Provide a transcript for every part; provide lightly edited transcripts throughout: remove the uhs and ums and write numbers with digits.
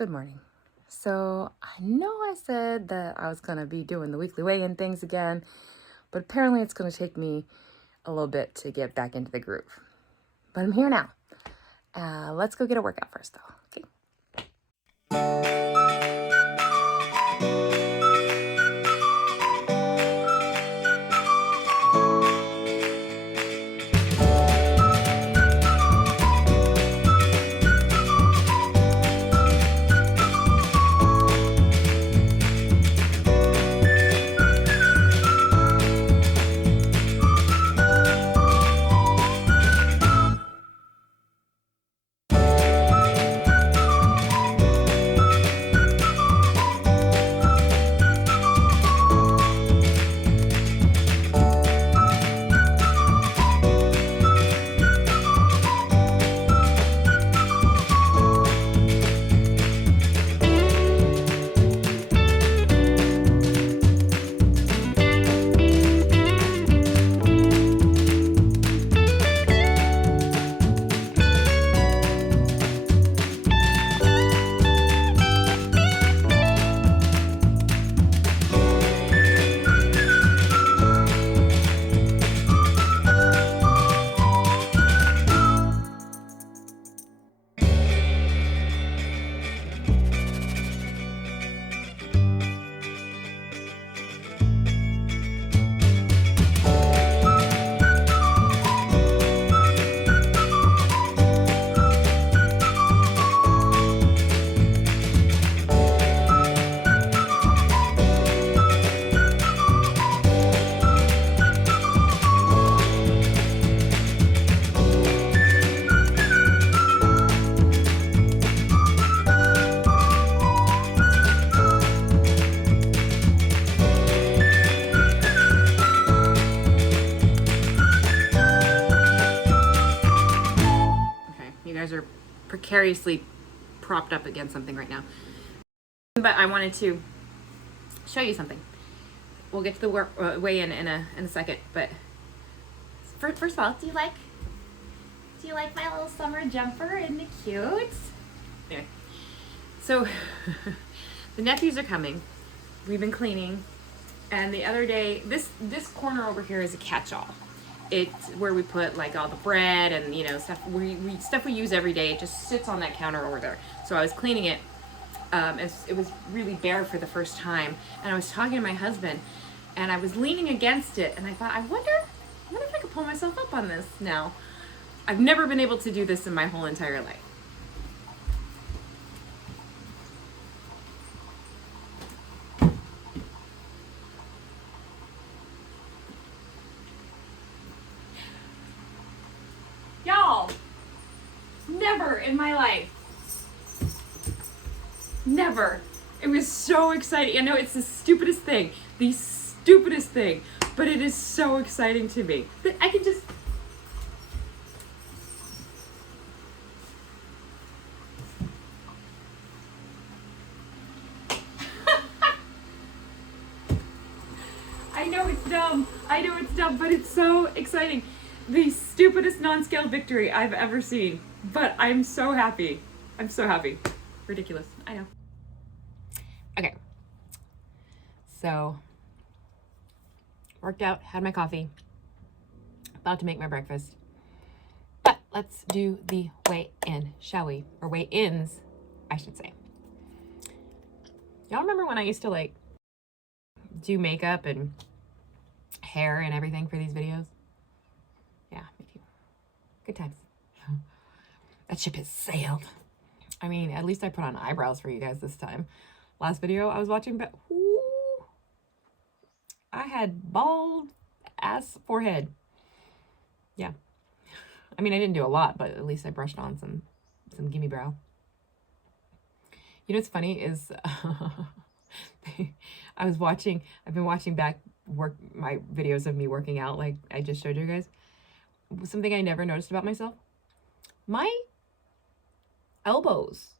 Good morning. So I know I said that I was going to be doing the weekly weigh-in things again, but apparently it's going to take me a little bit to get back into the groove. But I'm here now. Let's go get a workout first, though. Okay. You guys are precariously propped up against something right now. But I wanted to show you something. We'll get to the weigh-in in a second. But first of all, do you like my little summer jumper? Isn't it cute? Anyway, so the nephews are coming. We've been cleaning, and the other day, this corner over here is a catch-all. It's where we put like all the bread and stuff we use every day. It just sits on that counter over there. So I was cleaning it. It was really bare for the first time, and I was talking to my husband, and I was leaning against it, and I thought, I wonder if I could pull myself up on this now. I've never been able to do this in my whole entire life. Y'all, never in my life. Never. It was so exciting. I know it's the stupidest thing, but it is so exciting to me. I can just... I know it's dumb, but it's so exciting. The stupidest non-scale victory I've ever seen, but I'm so happy. Ridiculous, I know. Okay, so worked out, had my coffee, about to make my breakfast, but let's do the weigh-in, shall we? Or weigh-ins, I should say. Y'all remember when I used to like do makeup and hair and everything for these videos? Yeah, me too. Good times. That ship has sailed. I mean, at least I put on eyebrows for you guys this time. Last video I was watching, but I had bald ass forehead. Yeah. I mean, I didn't do a lot, but at least I brushed on some gimme brow. You know what's funny is I've been watching back my videos of me working out like I just showed you guys. Something I never noticed about myself. My elbows,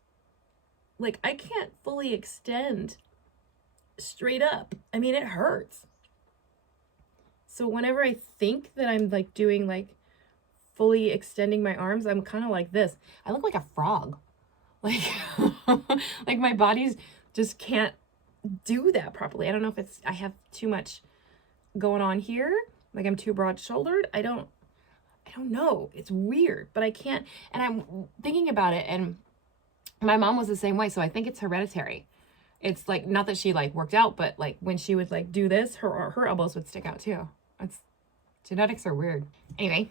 like I can't fully extend straight up. I mean, it hurts. So whenever I think that I'm like doing like fully extending my arms, I'm kind of like this. I look like a frog. Like, like my body's just can't do that properly. I don't know if it's, I have too much going on here. Like I'm too broad shouldered. I don't know. It's weird, but I can't. And I'm thinking about it, and my mom was the same way. So I think it's hereditary. It's like, not that she like worked out, but like when she would like do this, her elbows would stick out too. It's, genetics are weird. Anyway,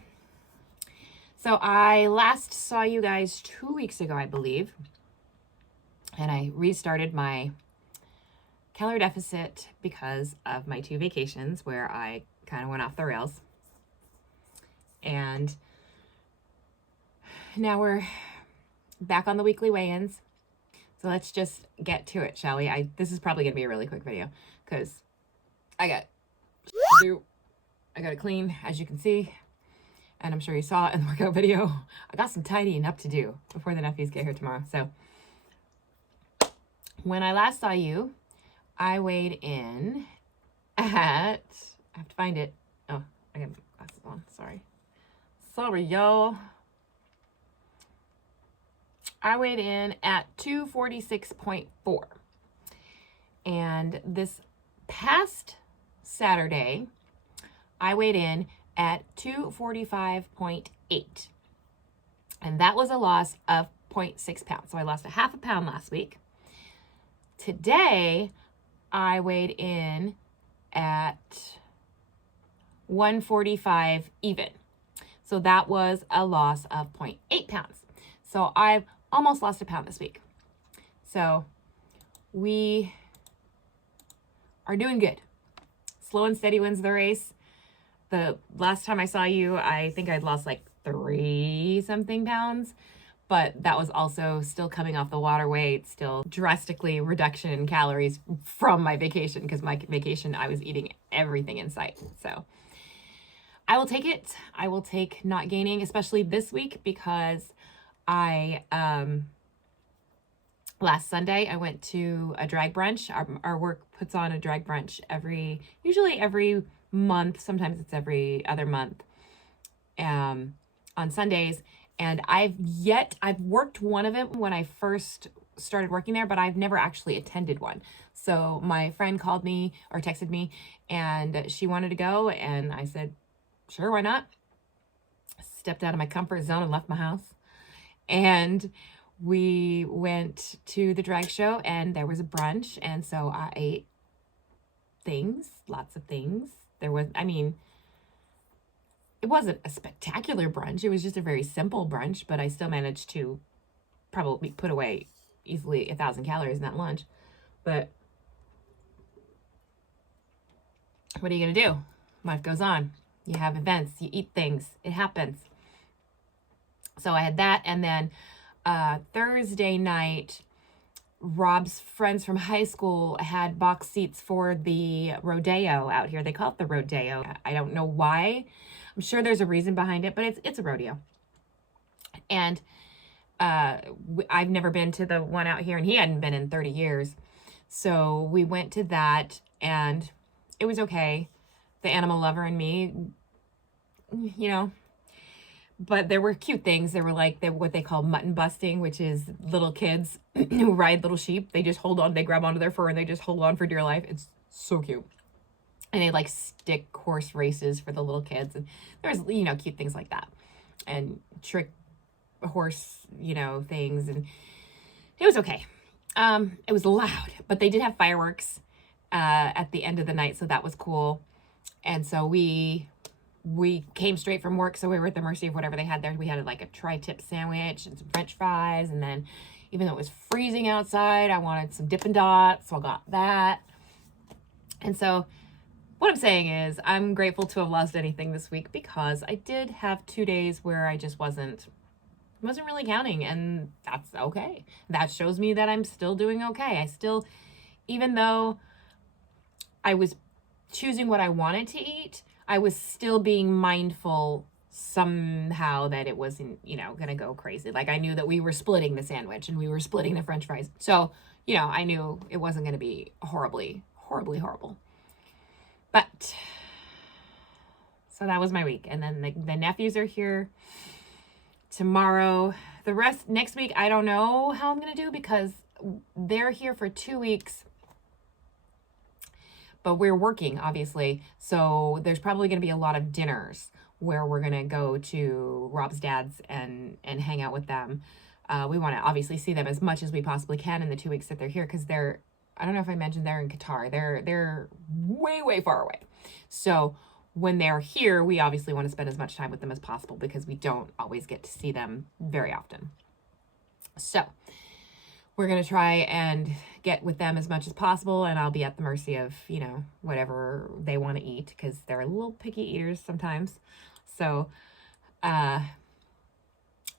so I last saw you guys 2 weeks ago, I believe. And I restarted my calorie deficit because of my 2 vacations where I kind of went off the rails. And now we're back on the weekly weigh-ins. So let's just get to it, shall we? This is probably going to be a really quick video because I got to clean, as you can see. And I'm sure you saw it in the workout video. I got some tidying up to do before the nephews get here tomorrow. So when I last saw you, I weighed in at, I have to find it. Oh, I got my glasses on. Sorry, y'all. I weighed in at 246.4. And this past Saturday, I weighed in at 245.8. And that was a loss of 0.6 pounds. So I lost a half a pound last week. Today, I weighed in at 145 even. So that was a loss of 0.8 pounds. So I've almost lost a pound this week. So we are doing good. Slow and steady wins the race. The last time I saw you, I think I'd lost like 30-something pounds, but that was also still coming off the water weight, still drastically reduction in calories from my vacation, because my vacation, I was eating everything in sight. So I will take it. I will take not gaining, especially this week, because I, last Sunday, I went to a drag brunch. Our work puts on a drag brunch usually every month. Sometimes it's every other month, on Sundays. And I've worked one of them when I first started working there, but I've never actually attended one. So my friend called me or texted me and she wanted to go. And I said, sure, why not? Stepped out of my comfort zone and left my house. And we went to the drag show and there was a brunch. And so I ate lots of things. It wasn't a spectacular brunch. It was just a very simple brunch, but I still managed to probably put away easily 1,000 calories in that lunch. But what are you going to do? Life goes on. You have events, you eat things, it happens. So I had that. And then Thursday night, Rob's friends from high school had box seats for the rodeo out here. They call it the rodeo. I don't know why. I'm sure there's a reason behind it, but it's a rodeo. And I've never been to the one out here, and he hadn't been in 30 years. So we went to that, and it was okay. The animal lover and me, but there were cute things. There were like what they call mutton busting, which is little kids who ride little sheep. They just hold on, they grab onto their fur and they just hold on for dear life. It's so cute. And they like stick horse races for the little kids. And there's, cute things like that. And trick horse, things. And it was okay. It was loud, but they did have fireworks at the end of the night. So that was cool. And so we came straight from work, so we were at the mercy of whatever they had there. We had like a tri-tip sandwich and some french fries, and then even though it was freezing outside, I wanted some Dippin' Dots, so I got that. And so what I'm saying is I'm grateful to have lost anything this week, because I did have 2 days where I just wasn't really counting, and that's okay. That shows me that I'm still doing okay. Even though I was choosing what I wanted to eat, I was still being mindful somehow that it wasn't, going to go crazy. Like I knew that we were splitting the sandwich and we were splitting the french fries. So, I knew it wasn't going to be horribly, horribly horrible. But, so that was my week. And then the nephews are here tomorrow. The rest next week, I don't know how I'm going to do because they're here for 2 weeks, but we're working, obviously. So there's probably going to be a lot of dinners where we're going to go to Rob's dad's and hang out with them. We want to obviously see them as much as we possibly can in the 2 weeks that they're here, because I don't know if I mentioned, they're in Qatar. They're way, way far away. So when they're here, we obviously want to spend as much time with them as possible because we don't always get to see them very often. So we're going to try and get with them as much as possible, and I'll be at the mercy of, you know, whatever they want to eat, because they're a little picky eaters sometimes. So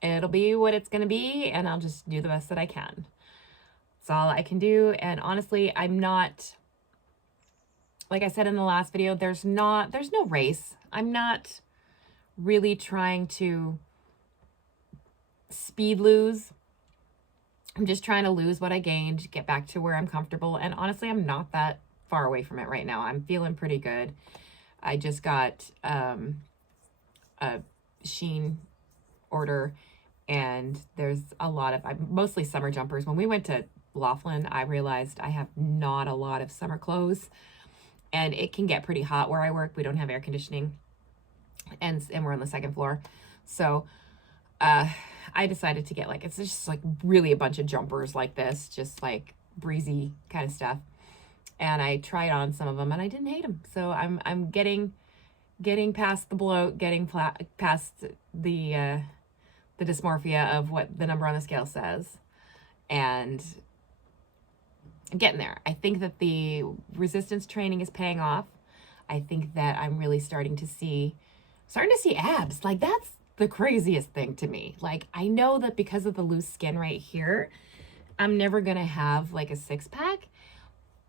it'll be what it's going to be, and I'll just do the best that I can. That's all I can do. And honestly, I'm not, like I said in the last video, there's no race. I'm not really trying to speed lose. I'm just trying to lose what I gained, get back to where I'm comfortable. And honestly, I'm not that far away from it right now. I'm feeling pretty good. I just got a Shein order, and there's a lot of, mostly summer jumpers. When we went to Laughlin, I realized I have not a lot of summer clothes, and it can get pretty hot where I work. We don't have air conditioning, and we're on the second floor. So I decided to get, like, it's just like really a bunch of jumpers like this, just like breezy kind of stuff. And I tried on some of them and I didn't hate them. So I'm getting past the bloat, getting past the dysmorphia of what the number on the scale says, and I'm getting there. I think that the resistance training is paying off. I think that I'm really starting to see abs. Like, that's the craziest thing to me. Like, I know that because of the loose skin right here, I'm never gonna have like a six-pack,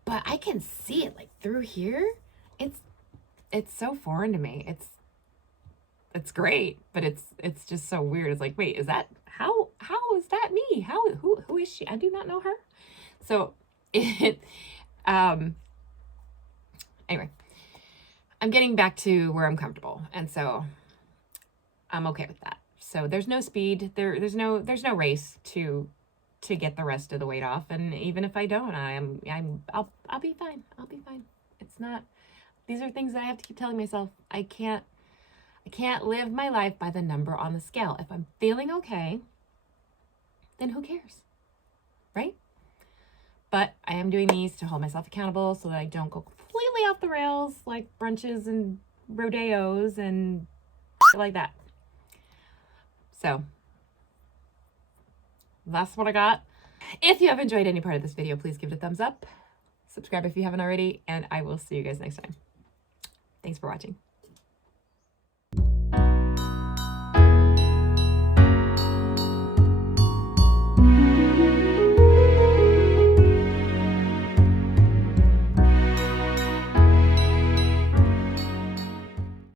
but I can see it like through here. It's so foreign to me. It's great, but it's just so weird. It's like, wait, is that how is that me? Who is she? I do not know her. So anyway, I'm getting back to where I'm comfortable, and so I'm okay with that. So there's no speed, there's no race to get the rest of the weight off. And even if I don't, I'll be fine. I'll be fine. It's not, these are things that I have to keep telling myself. I can't live my life by the number on the scale. If I'm feeling okay, then who cares, right? But I am doing these to hold myself accountable so that I don't go completely off the rails, like brunches and rodeos and shit like that. So that's what I got. If you have enjoyed any part of this video, please give it a thumbs up. Subscribe if you haven't already, and I will see you guys next time. Thanks for watching.